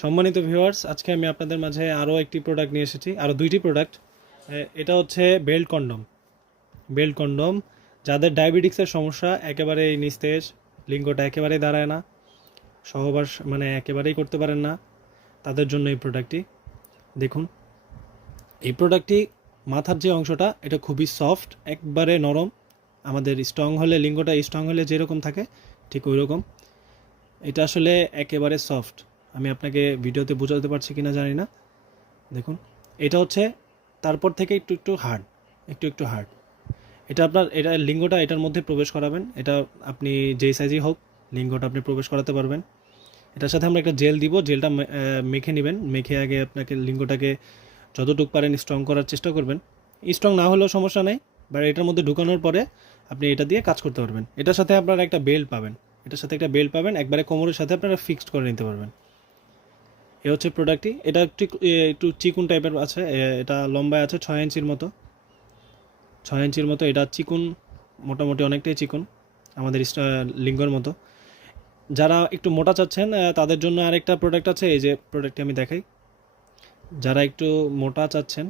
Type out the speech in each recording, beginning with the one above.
সম্মানিত ভিউয়ার্স, আজকে আমি আপনাদের মাঝে আরও একটি প্রোডাক্ট নিয়ে এসেছি, আরও দুইটি প্রোডাক্ট। এটা হচ্ছে বেল্ট কন্ডম। বেল্ট কন্ডম যাদের ডায়াবেটিক্সের সমস্যা, একেবারেই নিস্তেজ, লিঙ্গটা একেবারেই দাঁড়ায় না, সহবাস মানে একেবারেই করতে পারেন না, তাদের জন্য এই প্রোডাক্টটি। দেখুন, এই প্রোডাক্টটি মাথার যে অংশটা এটা খুবই সফট, একবারে নরম। আমাদের স্ট্রং হলে, লিঙ্গটা স্ট্রং হলে যেরকম থাকে ঠিক ওই রকম। এটা আসলে একেবারে সফট। আমি আপনাকে ভিডিওতে বোঝাতে পারছি কিনা জানি না। দেখুন, এটা হচ্ছে তারপর থেকে একটু একটু হার্ড, একটু হার্ড। এটা লিঙ্গটা এটার মধ্যে প্রবেশ করাবেন। এটা আপনি যেই সাইজই হোক, লিঙ্গটা আপনি প্রবেশ করাতে পারবেন। এটার সাথে আমরা একটা জেল দিব, জেলটা মেখে নেবেন। মেখে আগে আপনাকে লিঙ্গটাকে যতটুকু পারেন স্ট্রং করার চেষ্টা করবেন। স্ট্রং না হলেও সমস্যা নেই, বাট এটার মধ্যে ঢুকানোর পরে আপনি এটা দিয়ে কাজ করতে পারবেন। এটার সাথে আপনারা একটা বেল্ট পাবেন, একবারে কোমরের সাথে আপনারা ফিক্সড করে নিতে পারবেন। এ হচ্ছে প্রোডাক্টটি। এটা একটু চিকুন টাইপের আছে। এটা লম্বায় আছে 6 ইঞ্চির মতো, 6 ইঞ্চির মতো। এটা চিকুন, মোটামুটি অনেকটাই চিকুন, আমাদের লিঙ্গর মতো। যারা একটু মোটা চাচ্ছেন তাদের জন্য আরেকটা প্রোডাক্ট আছে। এই যে প্রোডাক্টটি আমি দেখাই। যারা একটু মোটা চাচ্ছেন,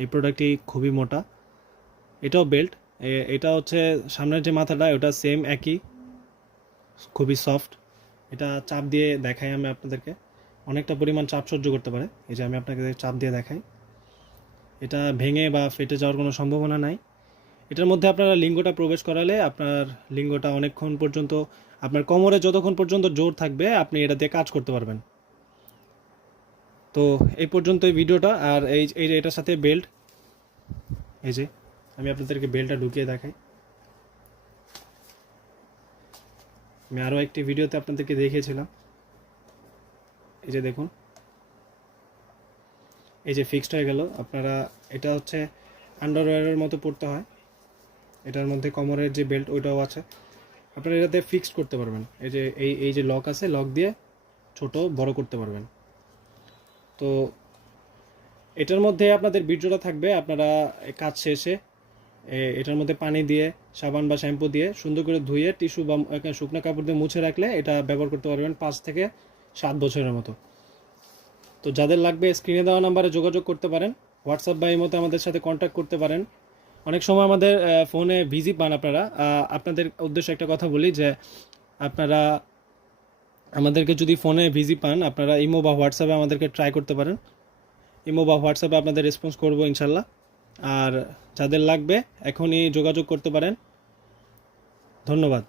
এই প্রোডাক্টটি খুবই মোটা। এটাও বেল্ট। এটা হচ্ছে সামনের যে মাথাটা, ওটা সেম একই, খুবই সফট। এটা চাপ দিয়ে দেখাই আমি আপনাদেরকে, অনেকটা পরিমাণ চাপ সহ্য করতে পারে। এই যে আমি আপনাকে চাপ দিয়ে দেখাই, এটা ভেঙে বা ফেটে যাওয়ার কোনো সম্ভাবনা নাই। এটার মধ্যে আপনারা লিঙ্গটা প্রবেশ করালে আপনার লিঙ্গটা অনেকক্ষণ পর্যন্ত, আপনার কোমরে যতক্ষণ পর্যন্ত জোর থাকবে আপনি এটা দিয়ে কাজ করতে পারবেন। তো এই পর্যন্ত এই ভিডিওটা। আর এই যে এটার সাথে বেল্ট, এই যে আমি আপনাদেরকে বেল্টটা ঢুকিয়ে দেখাই। আমি আরও একটি ভিডিওতে আপনাদেরকে দেখিয়েছিলাম। এই যে দেখুন, এই যে ফিক্সড হয়ে গেল। আপনারা, এটা হচ্ছে আন্ডারওয়্যারের মতো পড়তে হয়। এটার মধ্যে কোমরের যে বেল্ট ওইটাও আছে, আপনারা এটাতে ফিক্সড করতে পারবেন। এই যে এই যে লক আছে, লক দিয়ে ছোট বড় করতে পারবেন। তো এটার মধ্যে আপনাদের বীর্যটা থাকবে। আপনারা কাজ শেষে এটার মধ্যে পানি দিয়ে, সাবান বা শ্যাম্পু দিয়ে সুন্দর করে ধুয়ে টিস্যু বা শুকনো কাপড় দিয়ে মুছে রাখলে এটা ব্যবহার করতে পারবেন 5 থেকে 7 বছরের মতো। তো যাদের লাগবে স্ক্রিনে দেওয়া নাম্বারে যোগাযোগ করতে পারেন, হোয়াটসঅ্যাপ বা এই মতো আমাদের সাথে কন্ট্যাক্ট করতে পারেন। অনেক সময় আমাদের ফোনে বিজি পান আপনারা। আপনাদের উদ্দেশ্যে একটা কথা বলি যে আপনারা আমাদেরকে যদি ফোনে বিজি পান, আপনারা ইমো বা হোয়াটসঅ্যাপে আমাদেরকে ট্রাই করতে পারেন। ইমো বা হোয়াটসঅ্যাপে আপনাদের রেসপন্স করবো ইনশাল্লাহ। আর যাদের লাগবে এখনই যোগাযোগ করতে পারেন। ধন্যবাদ।